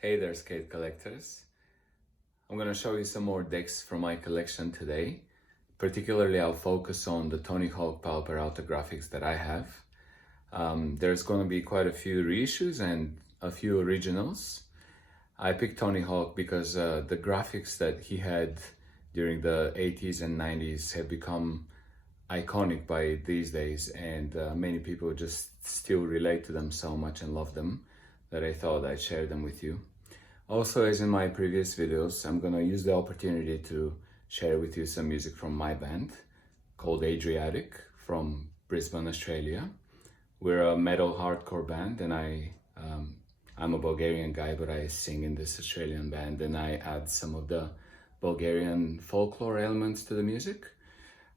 Hey there, skate collectors. I'm going to show you some more decks from my collection today. Particularly, I'll focus on the Tony Hawk Powell Peralta graphics that I have. There's going to be quite a few reissues and a few originals. I picked Tony Hawk because the graphics that he had during the 80s and 90s have become iconic by these days, and many people just still relate to them so much and love them that I thought I'd share them with you. Also, as in my previous videos, I'm gonna use the opportunity to share with you some music from my band called Adriatic from Brisbane, Australia. We're a metal hardcore band, and I'm a Bulgarian guy, but I sing in this Australian band, and I add some of the Bulgarian folklore elements to the music.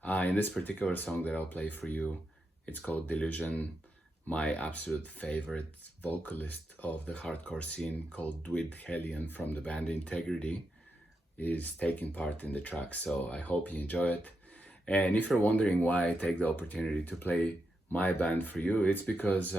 In this particular song that I'll play for you, it's called Delusion. My absolute favorite vocalist of the hardcore scene, called Dwid Hellion from the band Integrity, is taking part in the track, so I hope you enjoy it. And if you're wondering why I take the opportunity to play my band for you, it's because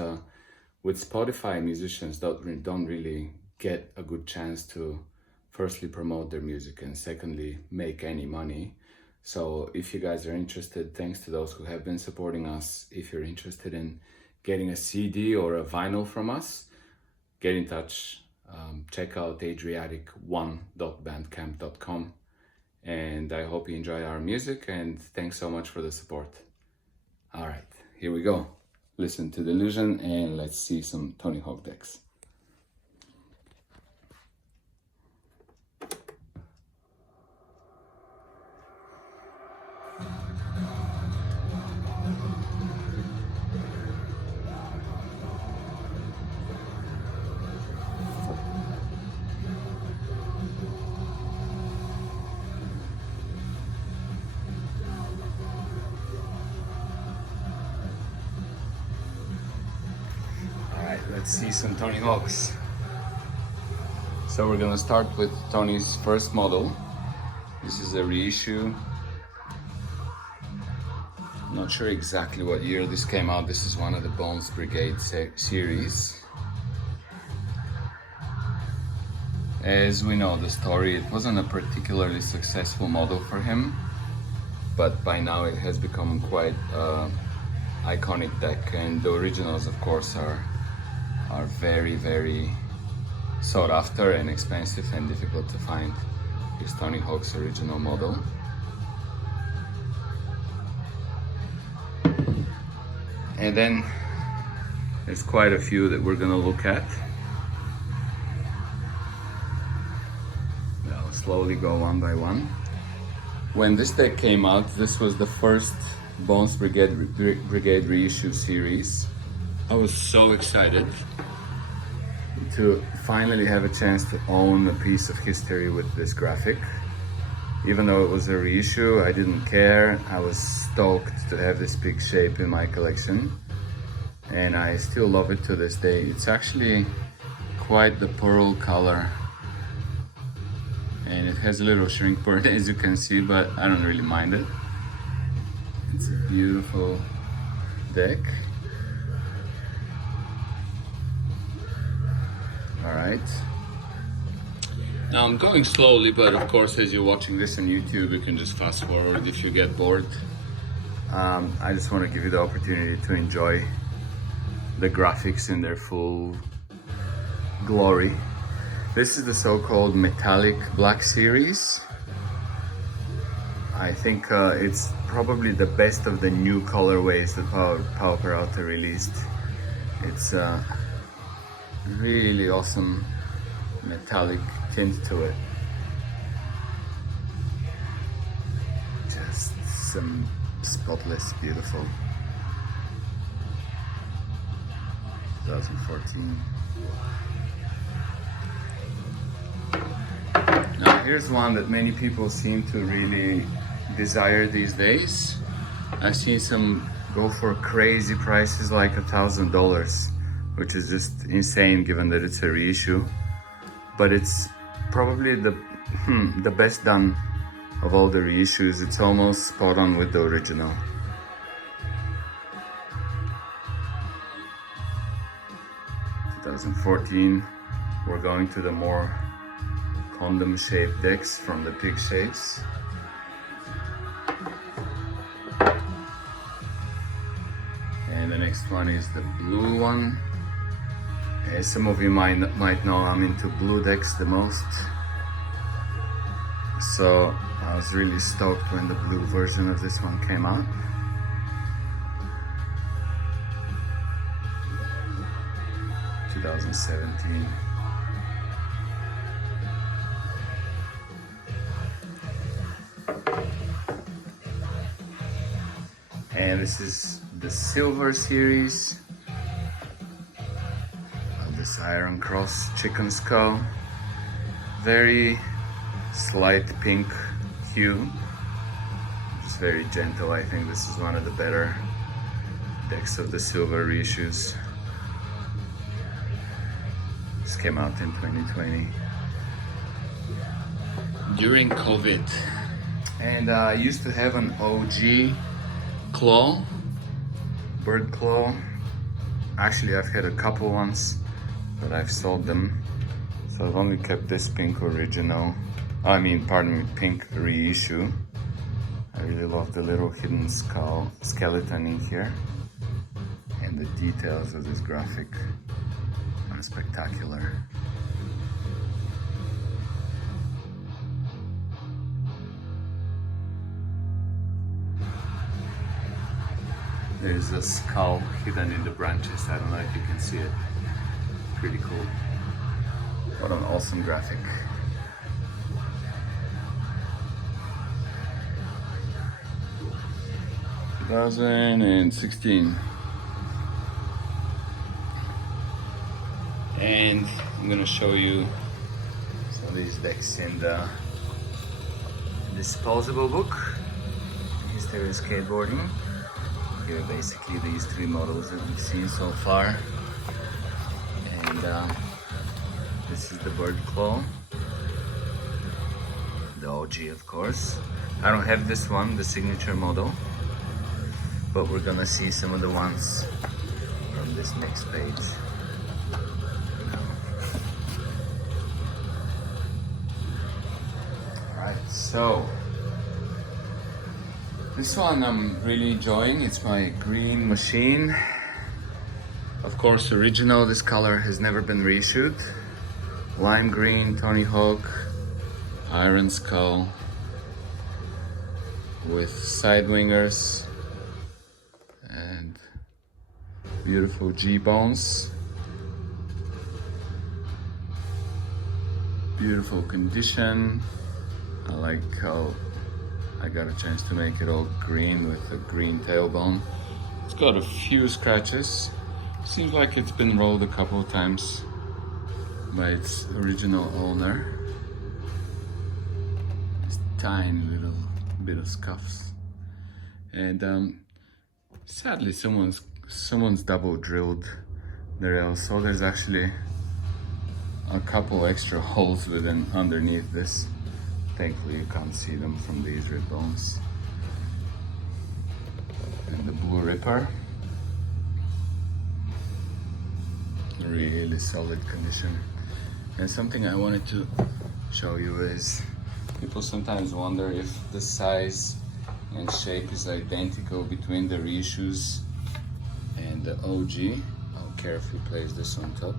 with Spotify, musicians don't really get a good chance to firstly promote their music and secondly make any money. So if you guys are interested, thanks to those who have been supporting us, if you're interested in getting a CD or a vinyl from us, get in touch. Check out adriatic1.bandcamp.com, and I hope you enjoy our music, and thanks so much for the support. All right, here we go. Listen to Delusion and let's see some Tony Hawk decks. Let's see some Tony Hawks. So we're gonna start with Tony's first model. This is a reissue. I'm not sure exactly what year this came out. This is one of the Bones Brigade series. As we know the story, it wasn't a particularly successful model for him, but by now it has become quite iconic deck, and the originals of course are very, very sought after and expensive and difficult to find. Here's Tony Hawk's original model. And then there's quite a few that we're gonna look at. I'll slowly go one by one. When this deck came out, this was the first Bones Brigade reissue series. I was so excited to finally have a chance to own a piece of history with this graphic. Even though it was a reissue, I didn't care. I was stoked to have this big shape in my collection, and I still love it to this day. It's actually quite the pearl color, and it has a little shrink burn as you can see, but I don't really mind it. It's a beautiful deck. All right. Now I'm going slowly, but of course, as you're watching this on YouTube, you can just fast forward if you get bored. I just want to give you the opportunity to enjoy the graphics in their full glory. This is the so-called metallic black series. I think it's probably the best of the new colorways that Powell Peralta released. It's really awesome metallic tint to it. Just some spotless, beautiful. 2014. Now here's one that many people seem to really desire these days. I've seen some go for crazy prices like $1,000. Which is just insane given that it's a reissue, but it's probably the best done of all the reissues. It's almost spot on with the original. 2014 we're going to the more condom shaped decks from the pig shapes. And the next one is the blue one. As some of you might know, I'm into blue decks the most. So I was really stoked when the blue version of this one came out. In 2017. And this is the silver series of this Iron Cross chicken skull. Very slight pink hue, just very gentle. I think this is one of the better decks of the silver reissues. This came out in 2020 during COVID. And I used to have an OG claw, bird claw. Actually, I've had a couple ones, but I've sold them. So I've only kept this pink original. Pardon me, pink reissue. I really love the little hidden skeleton in here. And the details of this graphic are spectacular. There's a skull hidden in the branches. I don't know if you can see it. Pretty cool. What an awesome graphic. (2016). And I'm gonna show you some of these decks in the disposable book, History of Skateboarding. Here are basically these three models that we've seen so far. And this is the bird claw, the OG of course. I don't have this one, the signature model, but we're gonna see some of the ones from this next page. Alright, so this one I'm really enjoying. It's my green machine. Of course, original, this color has never been reissued. Lime green Tony Hawk, iron skull with side wingers and beautiful G-bones. Beautiful condition. I like how I got a chance to make it all green with a green tailbone. It's got a few scratches. Seems like it's been rolled a couple of times by its original owner. Just tiny little bit of scuffs. And sadly someone's double drilled the rail, so there's actually a couple extra holes underneath this. Thankfully you can't see them from these rib bones. And the Blue Ripper. Really solid condition. And something I wanted to show you is, people sometimes wonder if the size and shape is identical between the reissues and the OG. I'll carefully place this on top.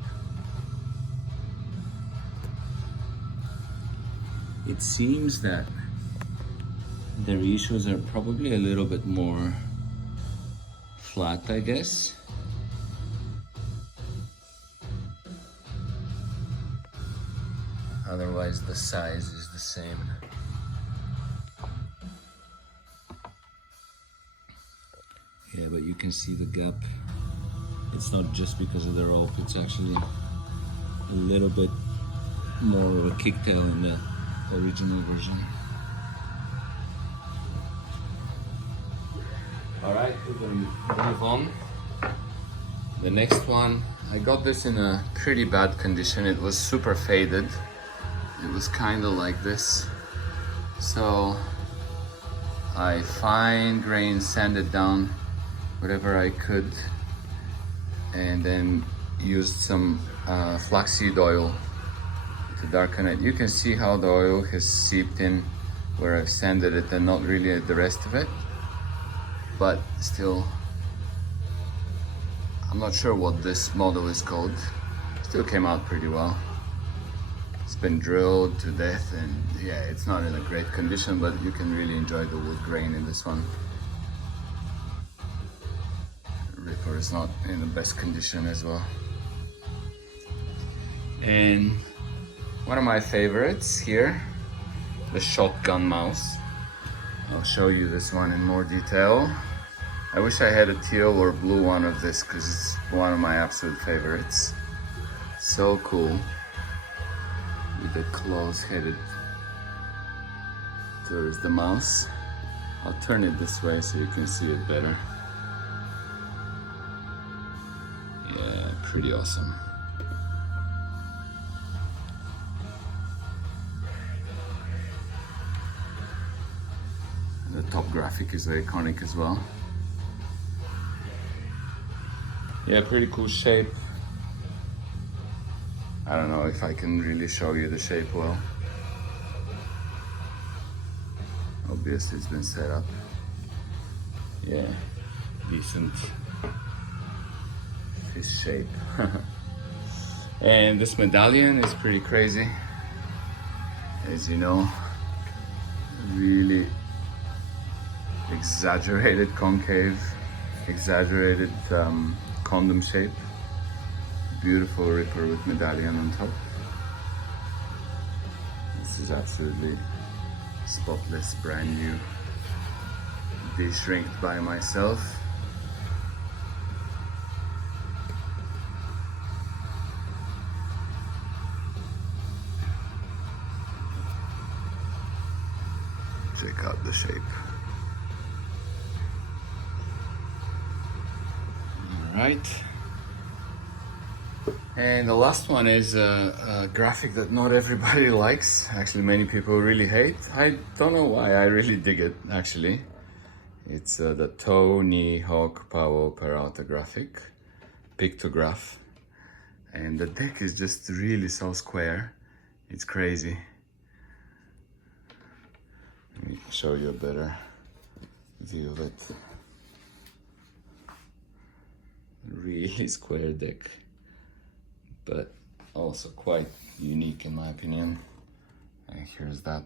It seems that the reissues are probably a little bit more flat, I guess. Otherwise the size is the same. Yeah, but you can see the gap. It's not just because of the rope, it's actually a little bit more of a kicktail in the original version. Alright, we're gonna move on. The next one, I got this in a pretty bad condition. It was super faded. It was kind of like this. So I fine grained sanded down whatever I could, and then used some flaxseed oil to darken it. You can see how the oil has seeped in where I've sanded it and not really the rest of it, but still, I'm not sure what this model is called. Still came out pretty well. It's been drilled to death, and yeah, it's not in a great condition, but you can really enjoy the wood grain in this one. Ripper is not in the best condition as well. And one of my favorites here, the shotgun mouse. I'll show you this one in more detail. I wish I had a teal or blue one of this because it's one of my absolute favorites. So cool. With the claws headed towards the mouse. I'll turn it this way so you can see it better. Yeah, pretty awesome. The top graphic is iconic as well. Yeah, pretty cool shape. I don't know if I can really show you the shape well. Obviously it's been set up. Yeah, decent fish shape. And this medallion is pretty crazy. As you know, really exaggerated concave, exaggerated condom shape. Beautiful ripper with medallion on top. This is absolutely spotless, brand new, de-shrinked by myself. Check out the shape. All right. And the last one is a graphic that not everybody likes. Actually, many people really hate. I don't know why, I really dig it, actually. It's the Tony Hawk Powell Peralta graphic, Pictograph. And the deck is just really so square. It's crazy. Let me show you a better view of it. Really square deck, but also quite unique in my opinion. And here's that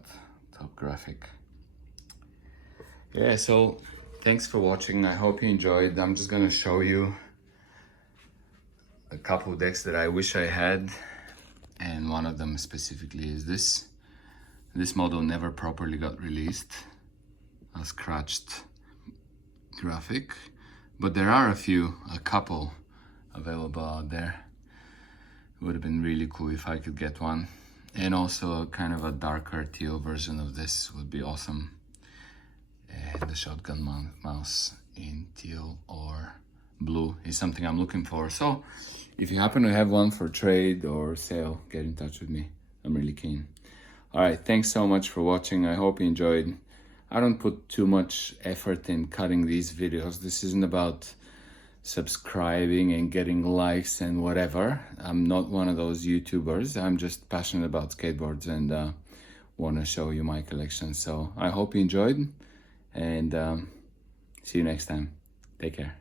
top graphic. Yeah, so thanks for watching. I hope you enjoyed. I'm just gonna show you a couple decks that I wish I had, and one of them specifically is this. This model never properly got released, a scratched graphic, but there are a couple available out there. It would have been really cool if I could get one. And also kind of a darker teal version of this would be awesome. And the shotgun mouse in teal or blue is something I'm looking for. So if you happen to have one for trade or sale, get in touch with me. I'm really keen. All right, thanks so much for watching. I hope you enjoyed. I don't put too much effort in cutting these videos. This isn't about subscribing and getting likes and whatever. I'm not one of those YouTubers. I'm just passionate about skateboards and want to show you my collection. So I hope you enjoyed, and see you next time. Take care.